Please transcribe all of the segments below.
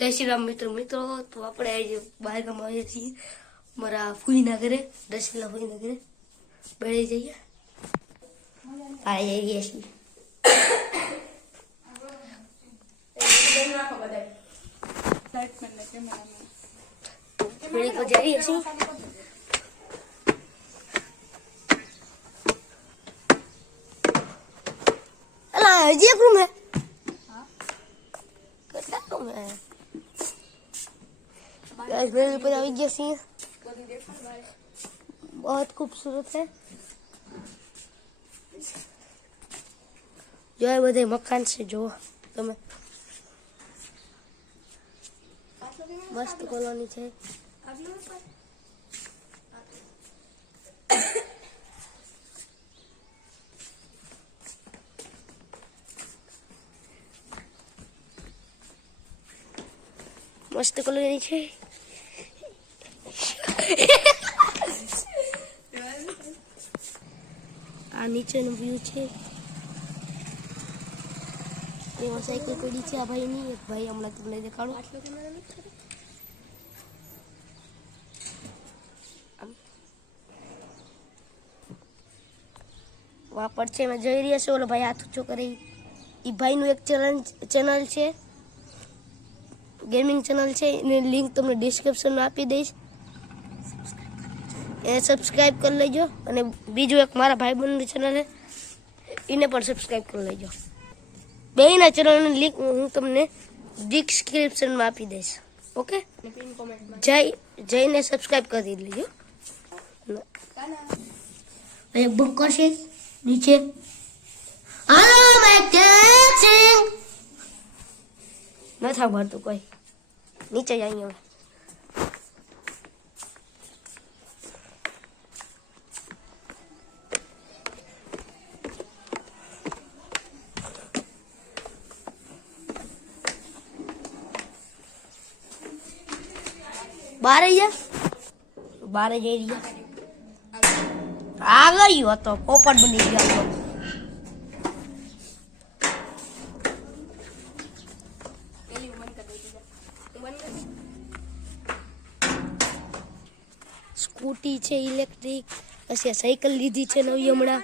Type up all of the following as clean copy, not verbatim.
જય શ્રી રામ મિત્રો તો આપણે આજે બહાર ગામ આવીએ છીએ મારા ફૂઈના ઘરે દશલા ફૂઈના ઘરે બેઠી જઈએ આવી જઈએ છીએ મેળી જઈએ છીએ અલા હજી એક રૂમ હે કેટલા રૂમ હે गाइस मेरे ऊपर आ गया सी बहुत खूबसूरत है जो है बधे मकान से जो તમે मस्त कॉलोनी છે मस्त कॉलोनी છે આ નીચેનો વ્યૂ છે એમાં સાયકલ પડી છે આ ભાઈની એક ભાઈ હમણાં તમને દેખાડું વાપર છે મેં જોઈ રહ્યા છો ઓલો ભાઈ હાથ ઊંચો કરે એ ભાઈનું એક ચેનલ છે गेमिंग चैनल છે એની લિંક તમને ડિસ્ક્રિપ્શનમાં આપી દઈશ એ સબસ્ક્રાઇબ કરી લેજો અને બીજું એક મારા ભાઈબંધનું ચેનલ છે એને પણ સબસ્ક્રાઇબ કરી લેજો બેયના ચેનલની લિંક હું તમને ડિસ્ક્રિપ્શનમાં આપી દઈશ ઓકે જઈને સબસ્ક્રાઇબ કરી લેજો એક બંકર છે નીચે હાલો મેં કેચિંગ નથી આવડતું કોઈ નીચે જઈએ હવે બારે જઈ રહ્યા આ ગયો હતો પોપટ બની ગયો स्कूटी છે ઇલેક્ટ્રિક પછી સાયકલ લીધી છે નવી હમણાં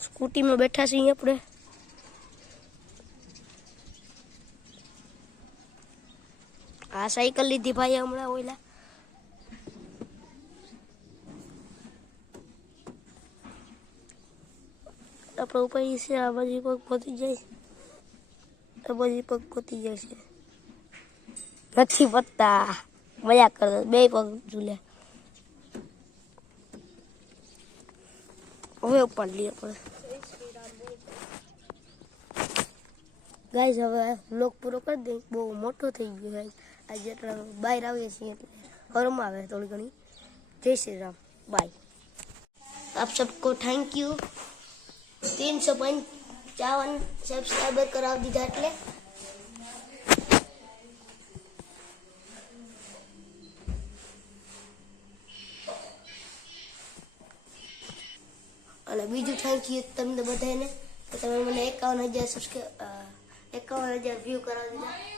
સ્કૂટીમાં બેઠા છીએ આપણે આ સાયકલ લીધી ભાઈ હમણાં ઓલા આપણે ઉપર છે આ બાજુ પગ પહોંચી જાય આ બાજુ પગ પહોંચી જાય છે નથી પત્તા મજાક કરતો બે પગ ઝૂલ્યા હવે ઉપર લઈએ આપણે ગાઈસ હવે વ્લોગ પૂરો કરી દઈએ બહુ મોટો થઈ ગયો ગાઈસ આજે એટલા બહાર આવીએ છીએ એટલે ઘરમાં આવે થોડી ઘણી જય श्री राम बाय आप सबको थैंक यू 355 સબસ્ક્રાઇબર કરાવી દીધા એટલે અને બીજું થેન્ક યુ તમને બધાને કે તમે મને 51,000 વ્યૂ કરાવી દીધા